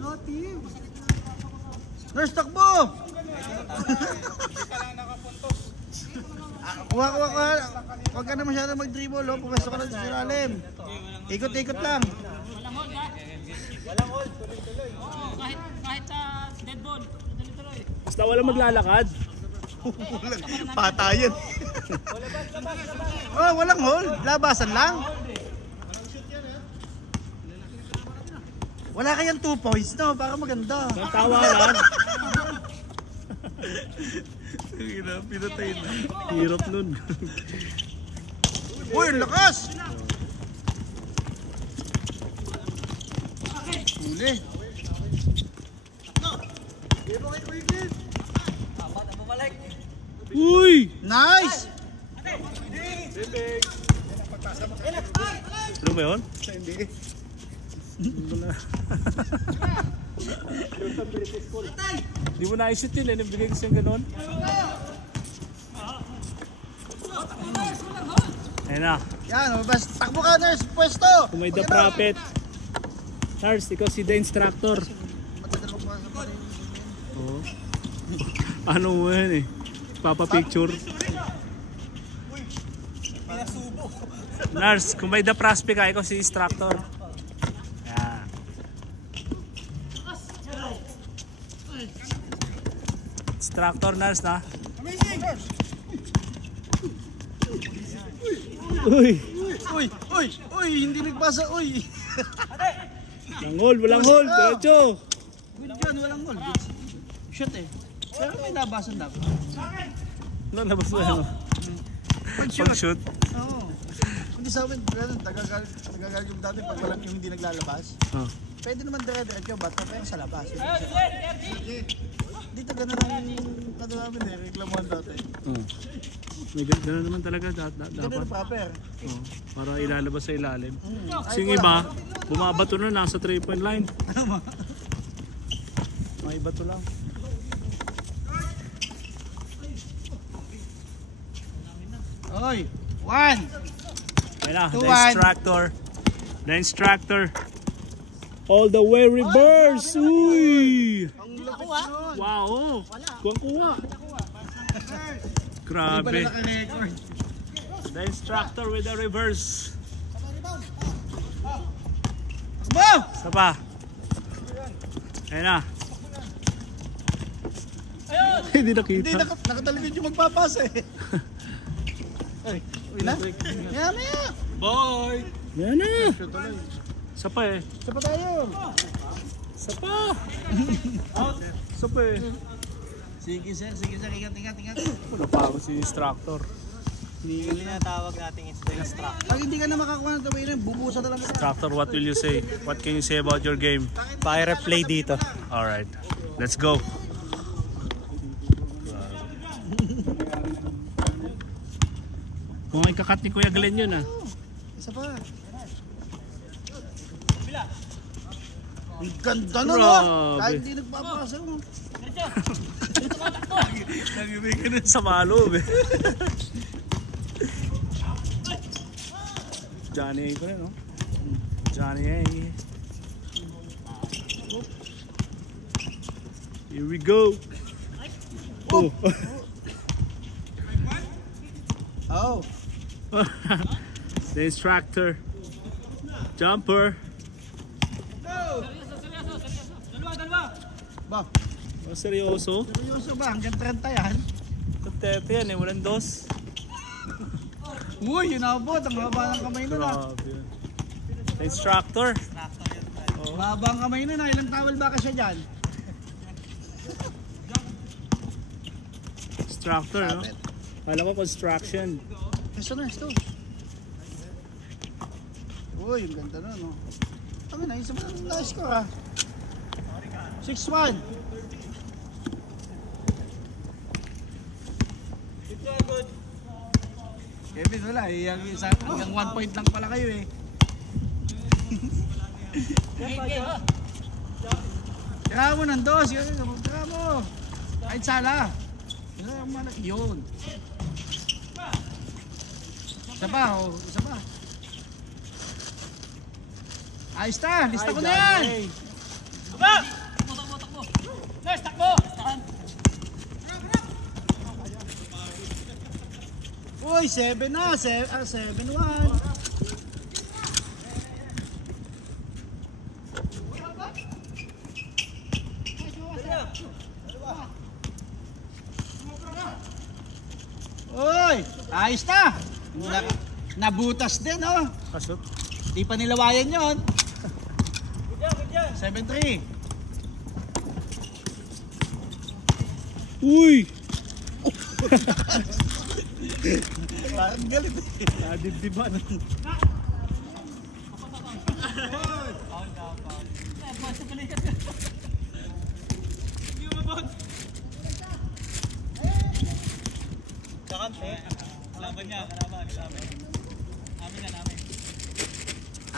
Go team! Nurse, takbo! Kuha. Huwag ka na masyado mag-dribble, oh. Pumasok ka na sa ilalim. Ikot-ikot lang. Walang hold, ha? Walang hold, tuloy-tuloy. Kahit dead ball, tuloy-tuloy. Basta wala maglalakad. Patayan. Oh, walang hold. Labasan lang. Wala kayang 2 points, no? Para maganda. Tawa lang. Pinatay na. Hirap nun. Uy, ang lakas! Huli. Uy! Nice! Ano ba yun? Hindi. Hindi mo na-shoot yun eh. Nabigay ko siyang gano'n. Ayan na. Yan, bas takbo ka, nurse. Pwesto! Kung may the prophet. Nars, ikaw si the instructor. Oo. Ano mo yan eh? Papa-picture. Nars, kung may the prospect ka, ikaw si instructor. Yan. Instructor, Nars na. Uy! Hindi nagpasa, uy! Walang hold, diretso! Good yun, walang goal. Shoot eh. Pero may labasan dapat. Nalabas na ano? Pag-shoot? Oo. Hindi sa amin, nagagal yung dati pag walang yung hindi naglalabas. Pwede naman dire-diretso, bata pa yung sa labas. Dito gano'n ang ano namin eh, reklamuhan dati. May gano'n naman talaga dapat. Gano'n proper. Para ilalabas sa ilalim. Kasi yung iba, bumabato na nasa 3-point line. May bato lang. Oy, 1! Ayan na, the 2-1. instructor. The instructor. All the way reverse. Uy! Wow! Kuha. Grabe. The instructor with the reverse. Bo! Isa pa. Ayan na. Hindi nakita. Hindi, nakatalibid yung magpapasa eh. Ay, uwi na? Maya! Boy! Ayan na. Isa pa eh. Isa pa tayo! Isa pa. Isa pa eh. Sige sir, ingat. Wala pa ako si instructor. Hindi na tawag natin instructor. Pag hindi ka na makakuha ng tabay rin, bubusa na lang kita. Instructor, what will you say? What can you say about your game? Paki-replay dito. Alright, let's go. Mukhang ikakat ni Kuya Glenn yun ah. Isa pa. Ang ganda na no? Grabe. Kahit hindi nagpapasa mo. Nagibig ka na sa maloob eh. Johnny A ko rin no? Johnny A. Here we go. Oh. Oh. The instructor. Jumper. Ba? Oh, seryoso? Seryoso ba? Hanggang 30 yan? Tete yan eh, walang dos. Uy, yun abot. Ang haba ng kamay nun ah. Grabe yan. The instructor. Mahaba ang kamay nun ah. Ilang towel ba ka siya dyan? instructor, no? Sabit. Kala ko construction. Ito na, ito. Uy, yung ganda na, no? Kami na, isa mo na score, ha? 6-1. Kevin, wala eh. Hanggang 1 point lang pala kayo eh. Tira mo ng dos. Tira mo. Kahit sala. Yun. Isa pa, oh. Isa pa. Ayos na. Lista ko na yan. Aba! Takbo! Nurse, takbo! Uy, 7 na. 7-1. Uy, ayos na. Nabutas din, oh. Kasot. Di pa nilawayan yun. 7-3. Uy! Parang galit eh. Nadibdiban.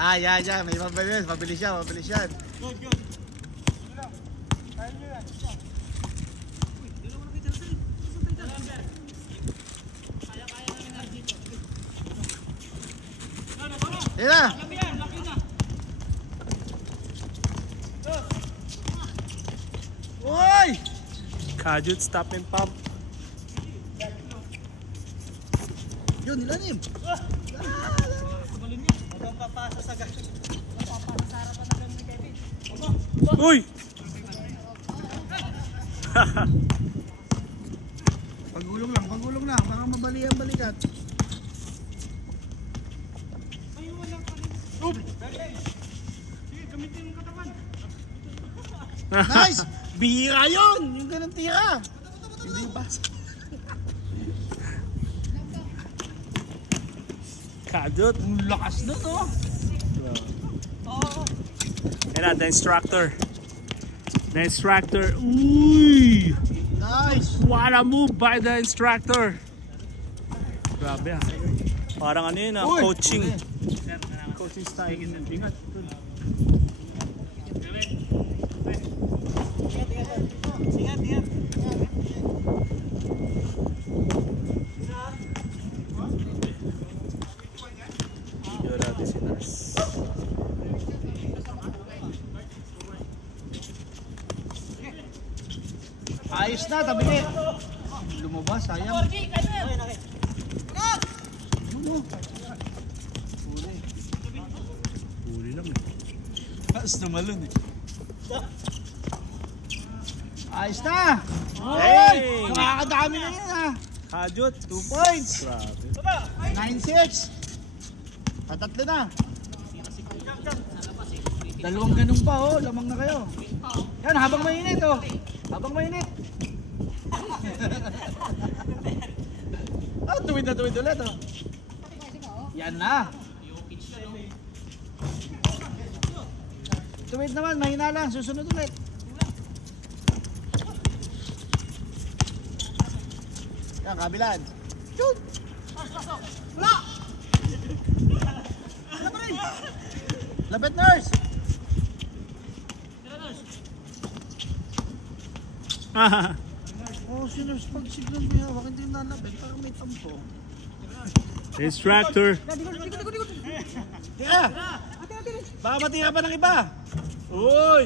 Ah, yan. May mabilis. Mabilis yan. Tira. Uy! Kajut, stop and pump. Yun, nilanim. Uy! Pagulong lang. Baka mabali ang balikat. Nice! Bihira yun! Yung ganun tira. Hindi ba? Kajut. Ang lakas na to. Yan na, the instructor. The instructor. Uy! Nice! What a move by the instructor. Grabe ah. Parang ano yun ah, Uy! coaching. Uli. Coaching style. Ingat. Yun natin si Nars. Ayos na, tabi. Lumabas, sayang. Huli lang eh. Mas tumalon eh. Ayos na! Hey! Nakakadami na yun ah! Kajut. 2 points! Grabe. 9-6! Tatatlo na! Dalawang ganun pa oh, lamang na kayo. Yan, habang mainit oh! Habang mainit! Ah, tuwid ulit oh! Yan na! Tuwid naman, mahina lang, susunod ulit. Yan, kabilan. Shoot! Wala! Lapit, nurse! Oh, si nurse, pag signal mo hawak, hindi nalapit, parang may tampo. The instructor. Tira! Baka matira pa ng iba. Uy!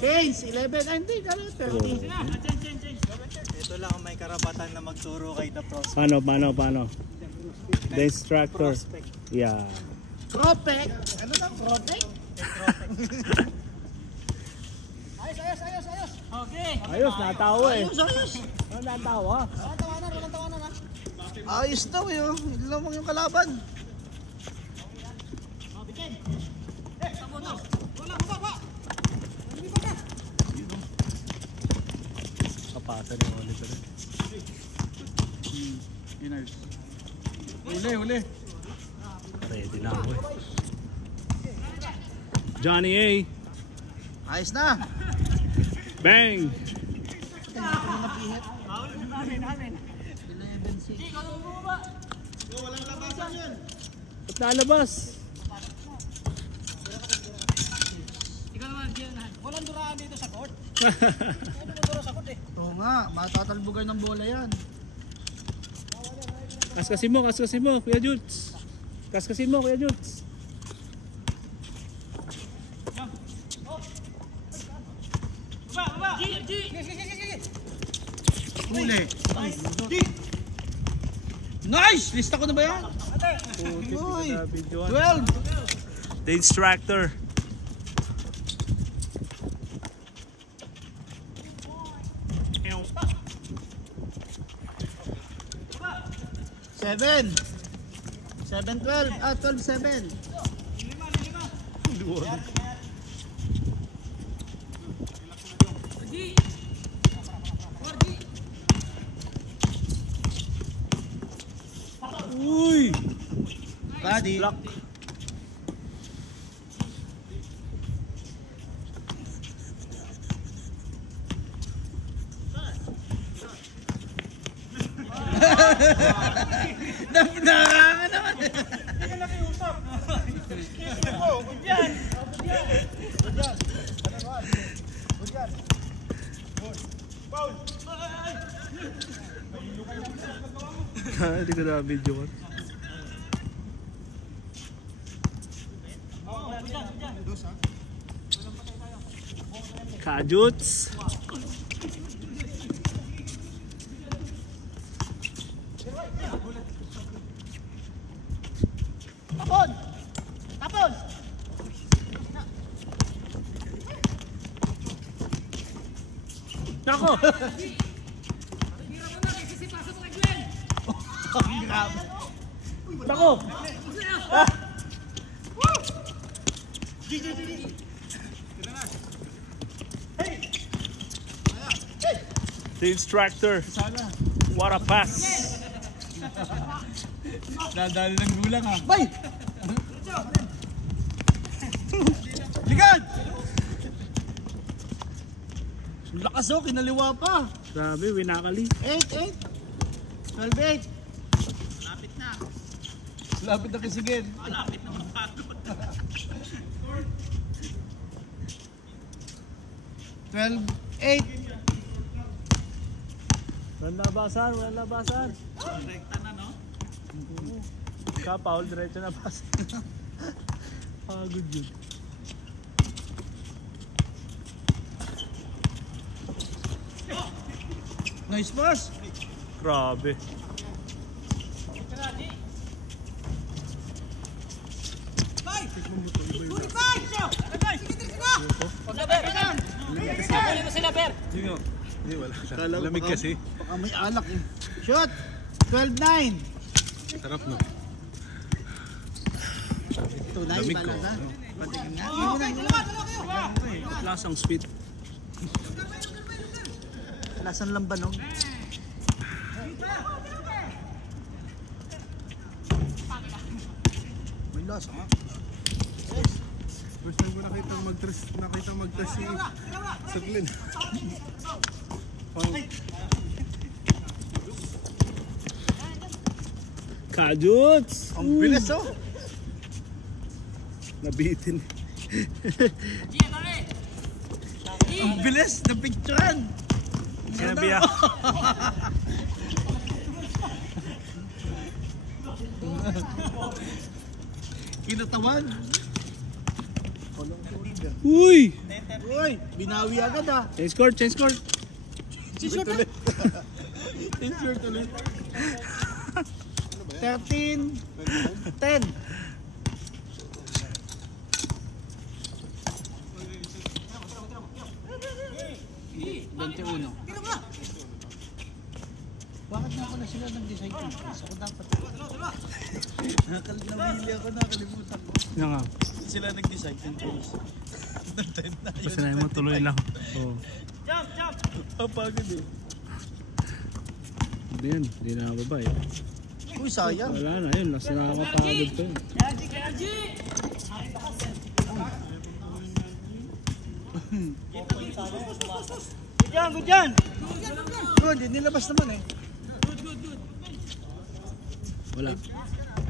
Gains, 11. Ay, hindi, gano'n. 30. Ito lang ang may karapatan na magturo kay The Prospect. Paano? The instructor. Yeah. Propek. Ano na, propek? Ayos. Okay. Ayos, natawa eh. Ayos. Ano natawa? Walang tawanan ha. Ayos daw eh, oh. Hindi lamang yung kalaban. Kapasa ni Oliver. Winners. Huli. Ready na ako eh. Johnny A. Ayos na. Bang! Ba't nalabas? Ikaw naman, Gian. Walang duraan dito sa court. Oo nga, matatalbugan ng bola yan. Kaskasin mo, Kuya Juts. Kaskasin mo, Kuya Juts. Baba! G! Huli. Nice! Lista ko na ba yan? Uy! 12! The instructor. Seven! 7-12. 12-7. Uy! Buddy. Block. Narangan naman. Hindi ko na video ko. Kajuts. Tapon! Nako! Grabe. Nako! The instructor. What a pass. Dadali ng gulang ha. Bay! Ligad! Lakas oh, kinaliwa pa. Grabe, winakali. 8-8. 12-8. Lapit na kisigin. Lapit na mapagod. 12-8. Walang labasan. Rekta na, no? Ka-foul, diretso na pass. Pagod yun. Nice pass. Grabe. Kunin mo sila, Ber. Hindi, wala. Lamig kasi. Baka may alak eh. Shot! 12-9. Sarap, no? Tunay, Lamig balas ko. ha. Patingin nga. Lasang speed. Lasan lang banog. May lasa ha. First time ko nakita mag-test si Glenn. Kajuts! Ang bilis oh. Nabitin. Gian, pare. Ang bilis na picturean. Sinabi ah. Kinatawan. Uy! Uy, binawi agad ah. Change court. T-shirt ulit. T-shirt ulit. 13, 10. Bakit nga pala sila nag-decide ko? Ako dapat. Nakalimutan ako, nakalimutan ko. Yan nga. Sila nag-decide yung choice. Basta na mo tuloy lang. Oh. Jump! Papagod eh. na yan. Hindi na nababa eh. Uy, sayang. Wala na yun. Last na nakakapagod pa yun. Good yan! Good, nilabas naman eh. Wala.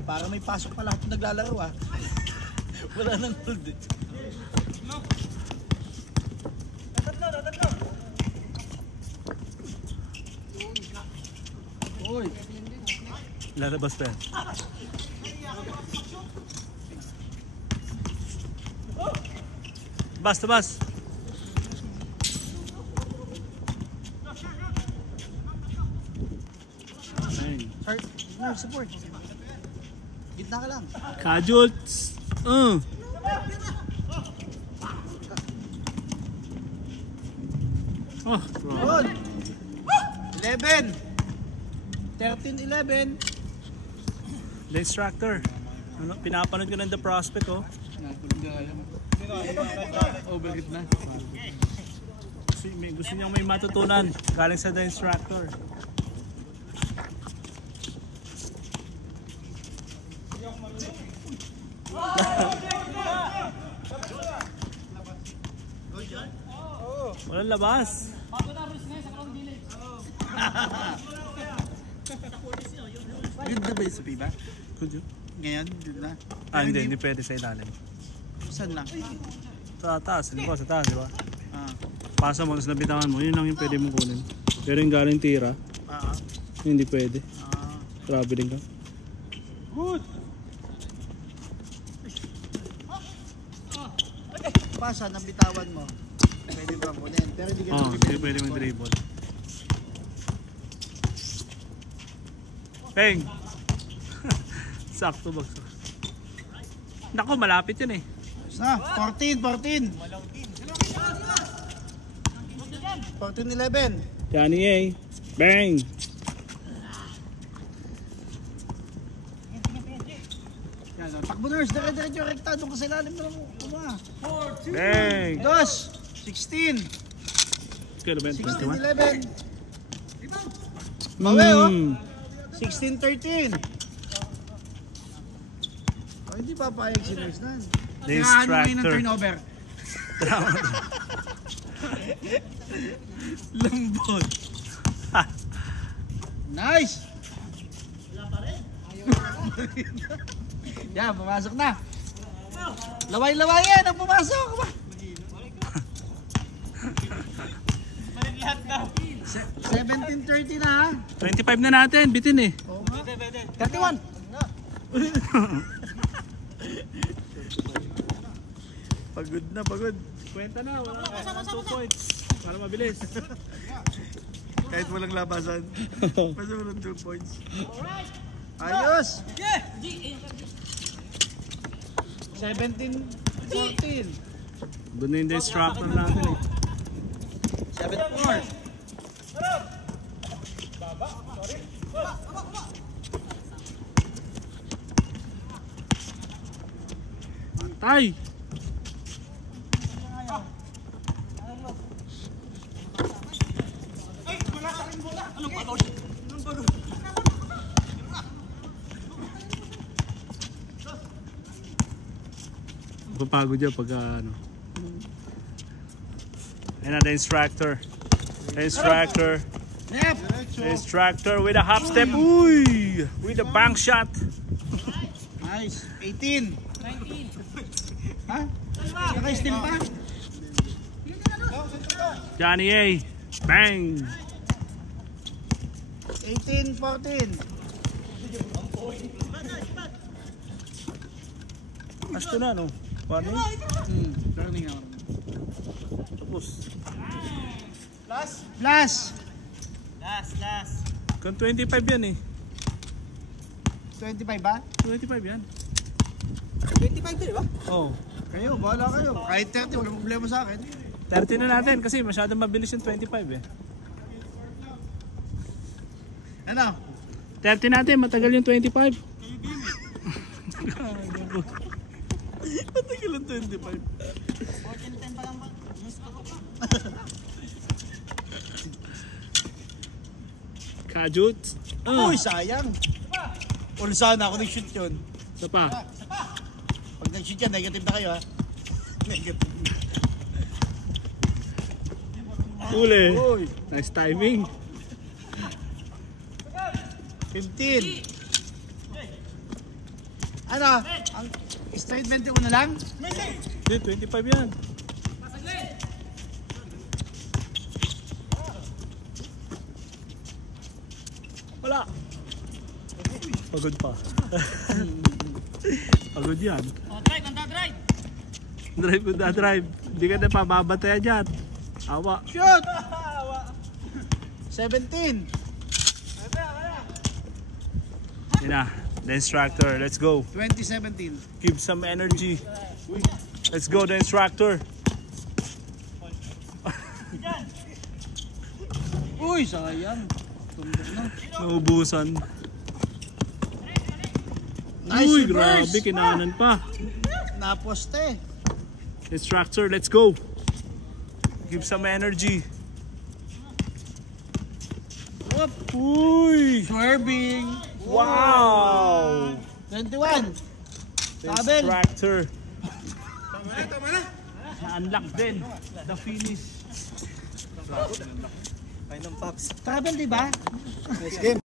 Para may pasok pa lahat ng naglalaro ah. Wala nang hold eh. Uy, Lalabas pa yan. Basta bas. Ayun. sir, no, support. Gitna ka lang. Kajuts. Oh, bro. Good. 11. 13-11. The instructor. Ano, pinapanood ko ng The Prospect, oh. Overhit na. Gusto niyang may matutunan galing sa The Instructor. Walang labas. Good na ba yung sabi ba? Good yun. Ngayon, good na. Hindi pwede sa ilalim. Saan lang? Sa taas, di ba? Sa taas, di ba? Ah, Pasa mo, tapos nabitangan mo, yun lang yung pwede mong kunin. Pero yung galing tira, ah, hindi pwede. ah. Traveling ka. Good! Pasa, nabitawan mo. Pwede ba kunin? Pero hindi ka Oo, hindi pwede mong dribble. Peng! Sakto bagsak. Nako, malapit yun eh. Na, 14. 14-11. Johnny A. Bang! Yan, takbo nurse, dire-diretso rekta doon ka sa ilalim na kuma. Bang! Dos, 16. Kailan ba yun? 16-11. Bawi oh. Mm. 16-13. Oh, hindi papayag si nurse na. The Kaya ano ngayon ng instructor. turnover? Lambot. Nice! Yan, pumasok na. Laway-laway yan ang pumasok. 17:30 na ha. 25 na natin, bitin eh. Oo nga. 31. Pagod na, pagod. Kwenta na, wala ka 2 points. Para mabilis. Kahit walang labasan. Basta walang 2 points. Ayos! 17-14. Doon na yung instructor natin eh. 7-4. Tay! Papagod yan pagka ano. Ayun na, the instructor. The instructor. Yep. The instructor with a hop step. Uy! With a bank shot. Nice. 18. 19. Ha? Naka-steal pa? Johnny A. Bang! 18-14. Asto na, no? Paano? Learning ako. Tapos. Plus. Last. Kan 25 yan eh. 25 ba? 25 yan. 25 din ba? Oh. Kayo, bahala kayo. Kahit 30, walang problema sa akin. 30 na natin kasi masyadong mabilis yung 25 eh. Ano? 30 natin, matagal yung 25. Matagal ang 25. 14-10 pa lang ba? Kajut. Uy, sayang. Ulsana ako nag-shoot yun. Isa pa. Pag nag-shoot yan, negative na kayo ha. Negative. Uli. Uy, Nice timing. 15. Ano? Ang straight 21 na lang? Hindi, 25 yan. Wala. Pagod pa. Pagod yan. Oh, drive, anda drive. Drive na drive. Hindi ka na pababatayan dyan. Awa. Shoot! 17. Yun na. The instructor. Let's go. 2017. Give some energy. Let's go, the instructor. Uy, sayang. Tumbok na. Naubusan. Nice Uy, reverse. grabe. Kinanan pa. Naposte. Instructor, let's go. Give some energy. Whoop. Uy! Swerving. Wow! 21. The Tabel. instructor. Tama na. Na-unlock din. The finish. Ay, ng Pops. Tabel, di ba? Nice game.